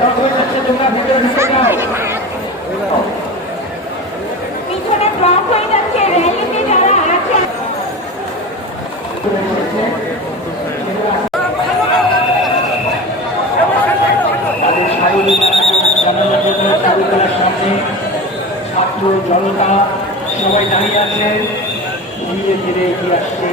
Block হয়ে যাচ্ছে, তোমরা ভিতরে ঢুকে যাও। পিছনে ব্লক হয়ে যাচ্ছে, র্যালিতে যারা আছে তাদের শারীরিক জানানোর জন্য চারুকলার সামনে ছাত্র জনতা সবাই দাঁড়িয়ে আছে, ধীরে ধীরে এগিয়ে আসছে।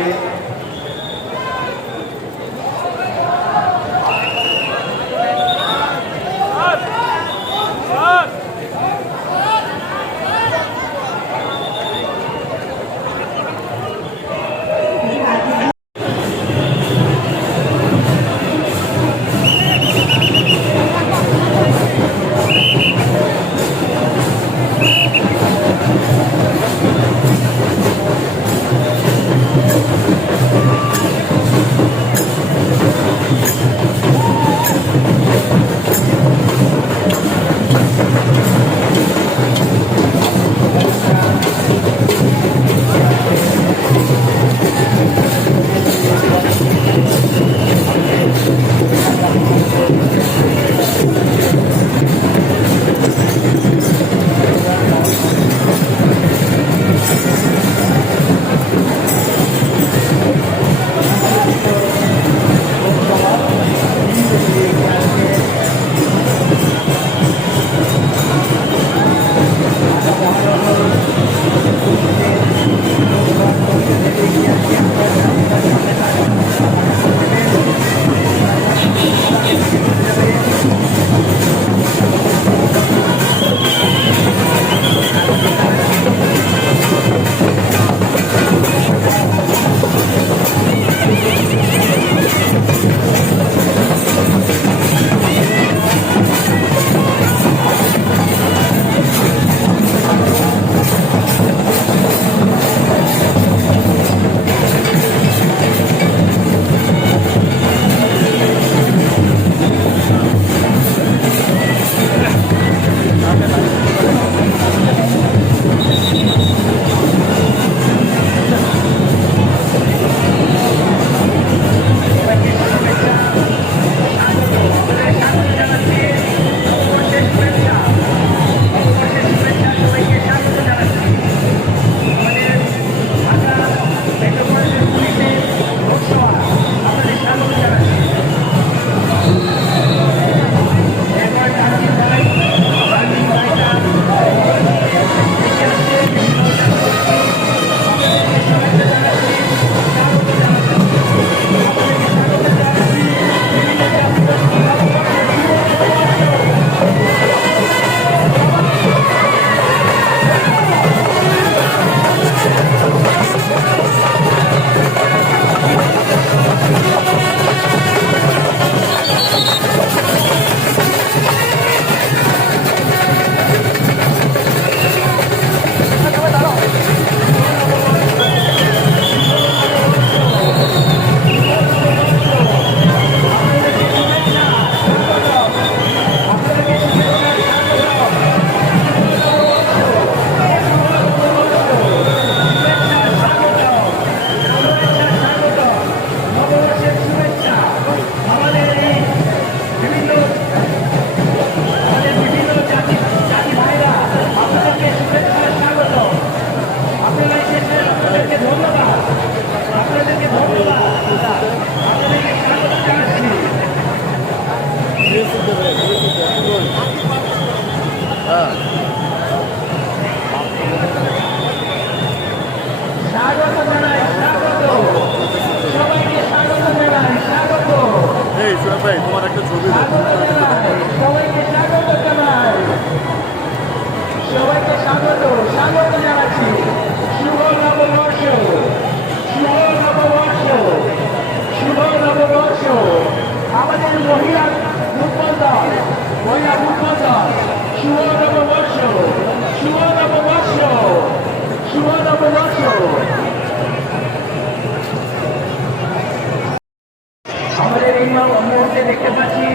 দেখতে পাচ্ছি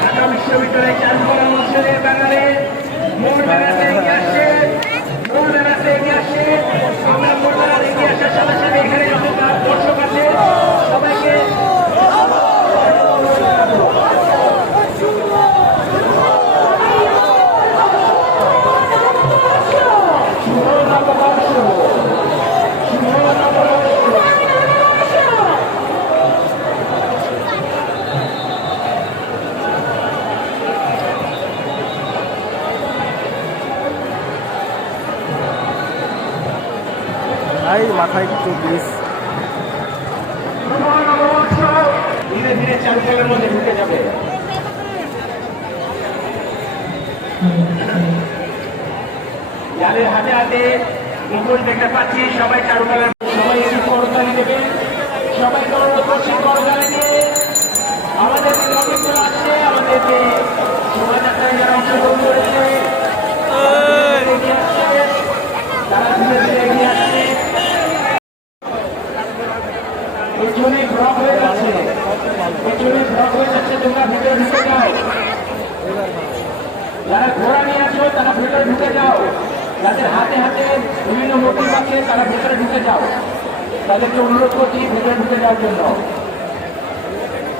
ঢাকা বিশ্ববিদ্যালয় চালু করা বছরে বাঙালি মোড় বেড়াতে এগিয়ে আসছে, মোড় বেড়াতে এগিয়ে আসছে। আমরা মোড় বেড়াতে এগিয়ে আসার সাথে সাথে এখানে যত দর্শক আছে সবাইকে ভাই মাথায় 24। ধীরে ধীরে চারুকলার মধ্যে ঢুকে যাবে। যাদের হাতে হাতে মুকুট দেখতে পাচ্ছি সবাই চারুকলার, সবাই একটু করতালি দেবে। সবাইকে অনুরোধ করছি করতালি দিয়ে আমাদের যে নবীনরা আসছে, আমাদের যে শোভাযাত্রায় যারা অংশগ্রহণ করেছে এগিয়ে আসছে, তারা ধীরে ধীরে এগিয়ে আসছে। পেছনে ব্লক হয়ে যাচ্ছে, পেছনে ব্লক হয়ে যাচ্ছে, তোমরা ভিতরে ঢুকে যাও। যারা ঘোড়া নিয়ে আসো তারা ভেতরে ঢুকে যাও। যাদের হাতে হাতে বিভিন্ন মোটিভ আছে তারা ভেতরে ঢুকে যাও। তাদেরকে অনুরোধ করছি ভেতরে ঢুকে যাওয়ার জন্য।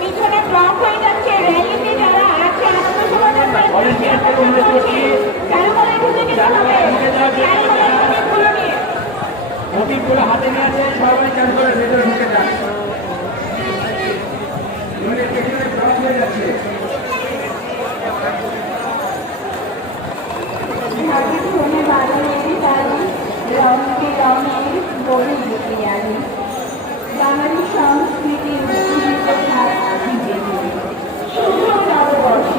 পিছনে ব্লক হয়ে যাচ্ছে, র্যালিতে যারা আছে আত্মসমর্পণ ভলেন্টিয়ারদের অনুরোধ করছি চারুকলায় ঢুকে যেতে হবে। চারুকলার মোটিভগুলো নিয়ে মোটিভগুলো হাতে নিয়ে আছে, সবাই চালু করে ভেতরে ঢুকে যান। পেছনে ব্লক হয়ে যাচ্ছে। ধনে বাড়িয়ে তারি রঙে রঙে গড়ে বিরিয়ানি বাঙালি সংস্কৃতির উজ্জীবিত ধারা বিজেপি শুভ নববর্ষ।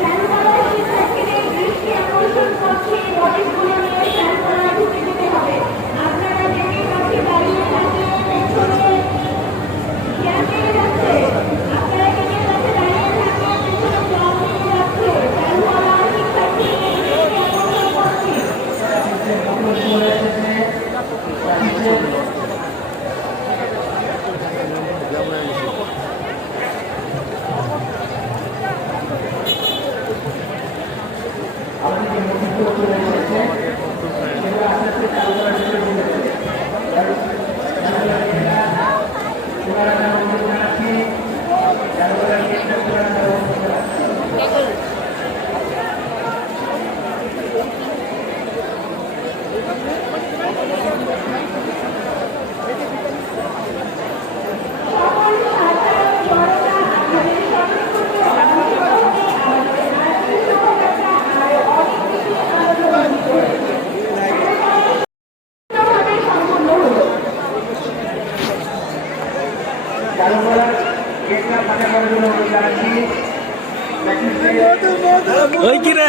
চারুকলার শিক্ষার্থীদের দৃষ্টি আকর্ষণ করছে মডেলগুলো নিয়ে চারুকলায় ঢুকে যেতে হবে। আপনারা গেটের কাছে দাঁড়িয়ে থাকলে পেছনে জ্ঞান পেয়ে যাচ্ছে। আপনারা গেটের কাছে দাঁড়িয়ে থাকলে পেছনে জ্ঞান পেয়ে যাচ্ছে। চারুকলার শিক্ষার্থীদের দৃষ্টি আকর্ষণ করছে। আমাদের যে মোটিভগুলো চলে এসেছে সেগুলো আস্তে আস্তে চালু করার জন্য ঢুকে যাবে। ওনারা যারা অনুরোধ জানাচ্ছি চারুকলার কেন্দ্র ওনারা যারা অনুরোধ জানাচ্ছি। সকল সাধারণ জনতা আমাদের সংস্কৃতি অংশগ্রহণে আমাদের আজকের শোভাযাত্রা আরো অনেক বেশি আনন্দমণ্ডিত হয়েছে। ভাবে সম্পূর্ণ হলো। চারুকলার কেন্দ্র ফাঁকা করার জন্য অনুরোধ জানাচ্ছি। ওই কি রে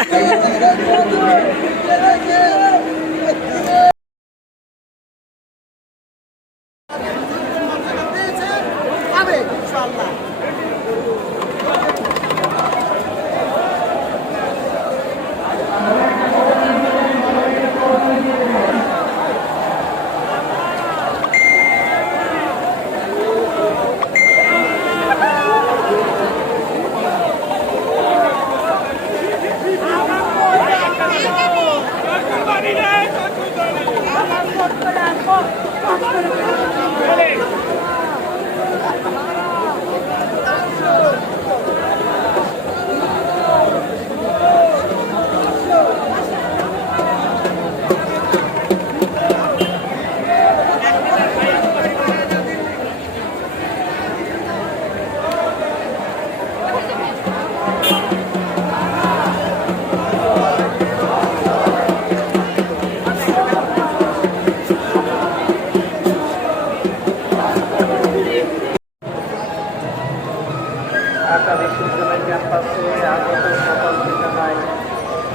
ঢাকা বিশ্ববিদ্যালয় ক্যাম্পাসে আগত সকল ঠিকানায়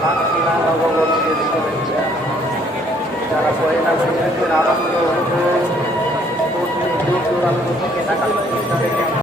বাংলা নববর্ষের শুভেচ্ছা। যারা পয়লা বৈশাখের আনন্দ অনুভব করতে দূর দূরান্ত থেকে ঢাকা বিশ্ববিদ্যালয়